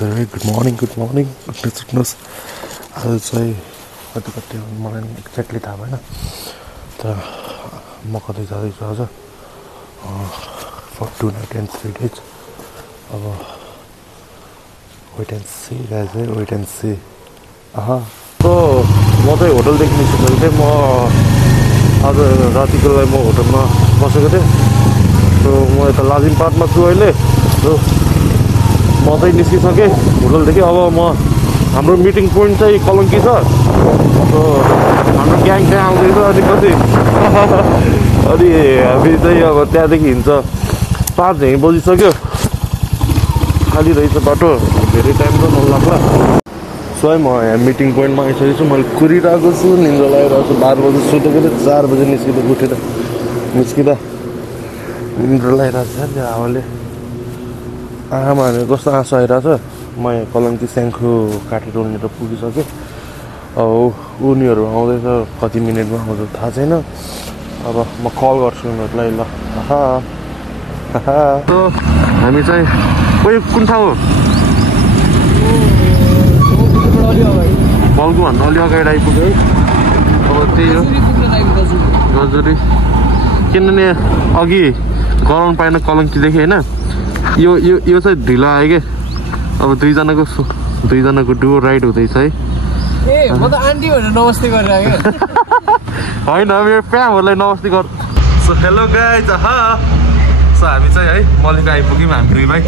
Good morning उठ्नुहोस् आज चाहिँ कति मलाई एक्ज्याक्टली थाहा भएन तर म कतै जाँदैछु आज फर 2 nights and 3 days अब वेट एन्ड सी सो म चाहिँ होटलदेखि निस्किँदै थिएँ म आज रातिको लागि म होटलमा बसेको थिएँ सो म यता लाजिमपाटमा छु अहिले सो म चाहिँ निस्किसकेँ होटलदेखि अब म हाम्रो मिटिङ पोइन्ट चाहिँ कलङ्की छ सो हाम्रो ग्याङ चाहिँ आउँदैछ अलिकति अनि हामी चाहिँ अब त्यहाँदेखि हिँड्छ 5 बजिसक्यो खाली रहेछ बाटो धेरै टाइम त नलाग्ला सो है म यहाँ मिटिङ पोइन्टमा आइसकेको छु मैले कुरिरहेको छु निन्द्रा लगाइरहेको छु 12 बजी सुतेको थिएँ 4 बजी निस्किँदा निन्द्रा लगाइरहेको छ त्यो हावाले आमा कस्तो आँसु आइरहेको छ म यहाँ कलङ्की स्याङ्खु काटेर उनीहरू पुगिसकेँ अब उनीहरू आउँदैछ कति मिनटमा आउँछ थाहा छैन अब म कल गर्छु उनीहरूलाई ल हामी चाहिँ कुन ठाउँ हो बल्कुभन्दा अलि अगाडि आइपुग्यो है अब त्यही हो गजुरी किनभने अघि गराउनु पाएन कलङ्कीदेखि होइन यो चाहिँ ढिलो आयो कि अब दुईजनाको डुओ राइड हुँदैछ है म त आन्टी भनेर नमस्ते गरिरहेको होइन मेरो प्यामहरूलाई नमस्ते गर सो हेलो गाइज सो हामी चाहिँ है मल्लिका आइपुग्यौँ हामी 2 भाइ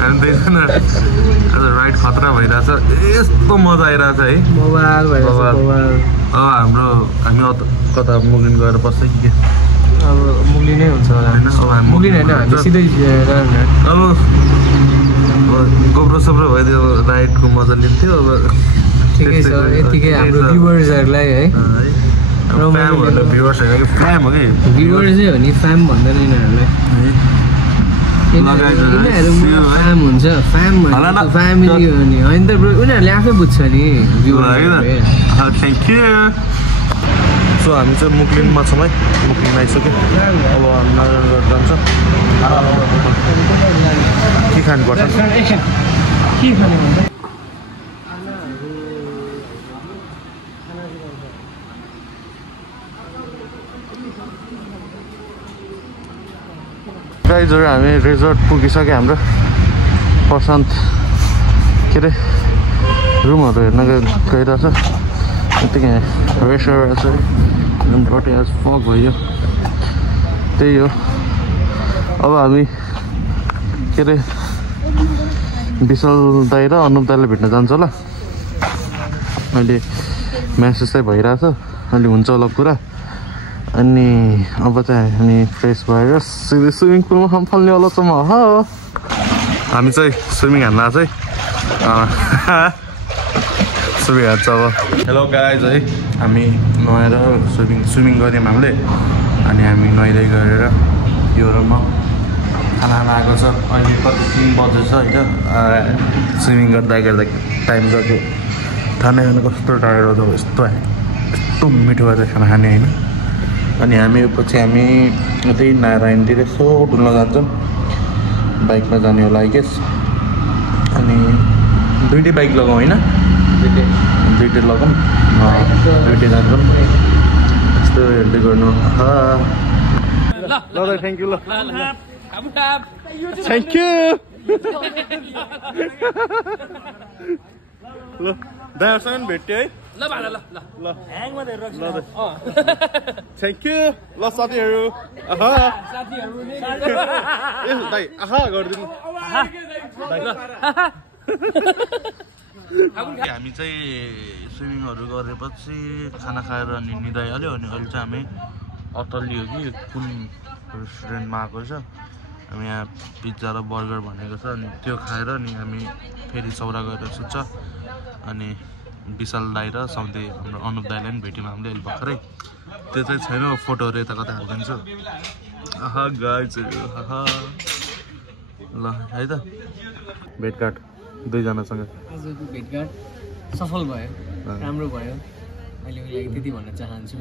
हामी 2जना आज राइड खतरा भइरहेछ यस्तो मजा आइरहेछ है अब हामी कता मुग्लिन गएर बस्छ कि अब मुग्लिनै हुन्छ होला होइन अब मुग्लिन होइन हामी सिधै अब गोब्रो सोब्रो भइदियो राइडको मजा लिन्थ्यो अब ठिकै छ यतिकै हाम्रो भ्युवर्सहरूलाई है भ्युवर्सहरू फ्याम हो कि भ्युवर्सै हो नि फ्याम भन्दैन यिनीहरूलाई फ्याम हुन्छ फ्याम फ्यामिली हो नि होइन त उनीहरूले आफै बुझ्छ नि थ्याङ्क यू सो हामी चाहिँ मुक्लिनमा छौँ है मुक्लिन आइसक्यो अब नगरगढ जान्छ के खानुपर्छ गाइजहरू हामी रिजोर्ट पुगिसक्यो हाम्रो प्रशान्त के अरे रुमहरू हेर्न गइरहेछ यतिकै रेस्टुरेन्ट छ रुमपट्टि आज फग भयो त्यही हो अब हामी के अरे विशाल दाई र अनुप दाईलाई भेट्न जान्छ होला अहिले म्यासेज चाहिँ भइरहेछ अहिले हुन्छ होला कुरा अनि अब चाहिँ हामी फ्रेस भएर सिधै स्विमिङ पुलमा हम फाल्ने होला छ हामी चाहिँ स्विमिङ हान्न चाहिँ स्विमिङ हान्छ अब हेलो गाइज है हामी नुहाएर स्विमिङ गऱ्यौँ हामीले अनि हामी नुहाइदै गरेर यो रुममा खाना आएको छ अहिले कति 3 बजेछ होइन स्विमिङ गर्दा टाइम गएको खाना खानु कस्तो टाढो छ यस्तो मिठो भएर खाना खाने होइन अनि हामी पछि हामी त्यही नारायणतिर यसो डुल्न जान्छौँ बाइकमा जाने होला आई गेस अनि 2टै बाइक लगाउँ होइन 2टै लगाउँ 2टै जान्छौँ यस्तो हेर्दै गर्नु ल थ्याङ्क यू ल थ्याङ्क यू ल दाइहरूसँग भेट्यो है ल थ्याङ्क यू ल साथीहरू दाइ गरिदिनु हामी चाहिँ स्विमिङहरू गरेपछि खाना खाएर अनि निदाइहाल्यो अनि अहिले चाहिँ हामी अतल्ली हो कि कुन रेस्टुरेन्टमा आएको छ हामी यहाँ पिज्जा र बर्गर भनेको छ अनि त्यो खाएर अनि हामी फेरि चौरा गएर सुत्छ अनि विशाल दाई र सौदे हाम्रो अनुप दाईलाई पनि भेट्यौँ हामीले अहिले भर्खरै त्यो चाहिँ छैन फोटोहरू यता कता हालिदिन्छु गाइजहरू ल है त भेटघाट 2जनासँग आजको भेटघाट सफल भयो राम्रो भयो अहिले लागि त्यति भन्न चाहन्छु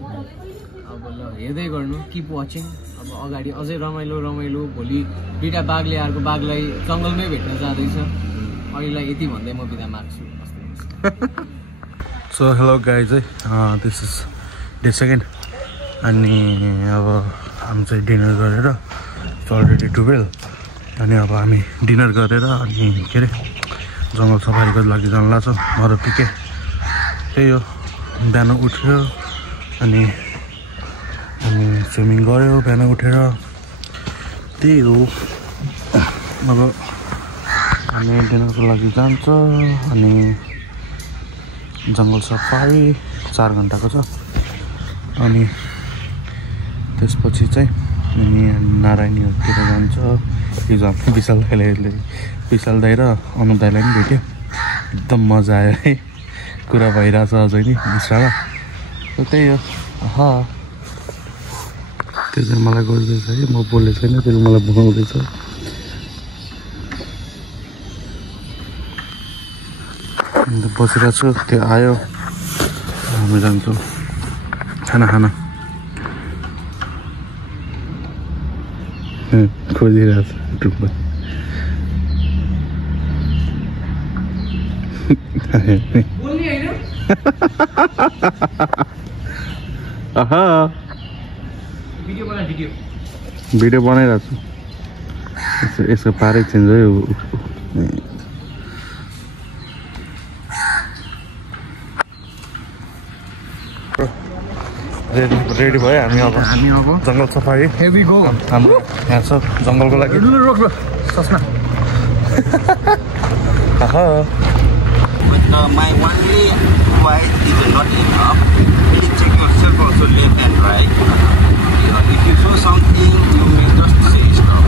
अब ल हेर्दै गर्नु किप वाचिङ अब अगाडि अझै रमाइलो भोलि 2टा बाघले अर्को बाघलाई जङ्गलमै भेट्न जाँदैछ अहिलेलाई यति भन्दै म बिदा माग्छु। सो हेलो गाइज है, दिस इज डे 2 अनि अब हामी चाहिँ डिनर गरेर अलरेडी 12 अनि अब हामी डिनर गरेर अनि के अरे जङ्गल सफारीको लागि जान लाग्छौँ म र पिके। त्यही हो, बिहान उठ्यो अनि स्विमिङ गऱ्यो बिहान उठेर। त्यही हो, अब हामी डिनरको लागि जान्छ अनि जङ्गल सफारी 4 घन्टाको छ। अनि त्यसपछि चाहिँ नारायणीहरूतिर जान्छ। हिजो हामी विशाल दाइ र अनु दाइलाई पनि भेट्यो, एकदम मजा आयो है, कुरा भइरहेछ अझै नि बिस्तारो। त्यही हो, त्यो चाहिँ मलाई गर्दैछ है, म बोल्ने छैन, त्यसले मलाई बोलाउँदैछ। अन्त बसिरहेको छु, त्यो आयो हामी जान्छौँ खाना खोजिरहेको छ युट्युबमा। भिडियो बनाइरहेको छु, यसको पारै चेन्ज है। रेडी भयो हामी अब जङ्गल सफारी हेभी गो। हाम्रो यहाँ छ जङ्गलको लागि। सस्ना But my only white is not enough. Please check yourself also left and right. If you show something, you may just say stop.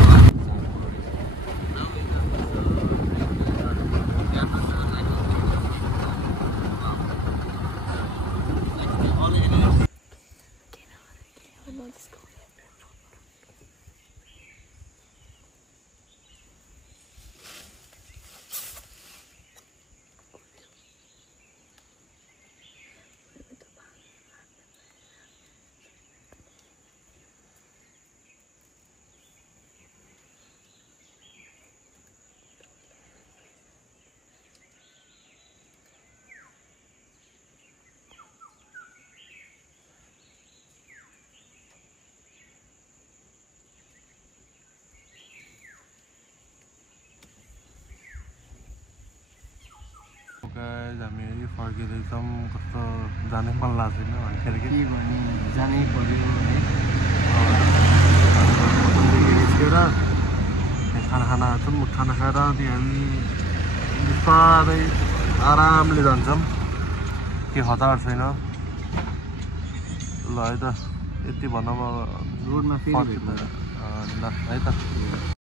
हामी फर्किँदैछौँ, कस्तो जानै मन लाग्दैन भन्थ्यो कि जानै पर्यो है। निस्केर खाना खान्छौँ, खाना खाएर अनि हामी बिस्तारै आरामले जान्छौँ, के हतार छैन। ल है त, यति भनौँ अब रोडमा फेरि ल है त।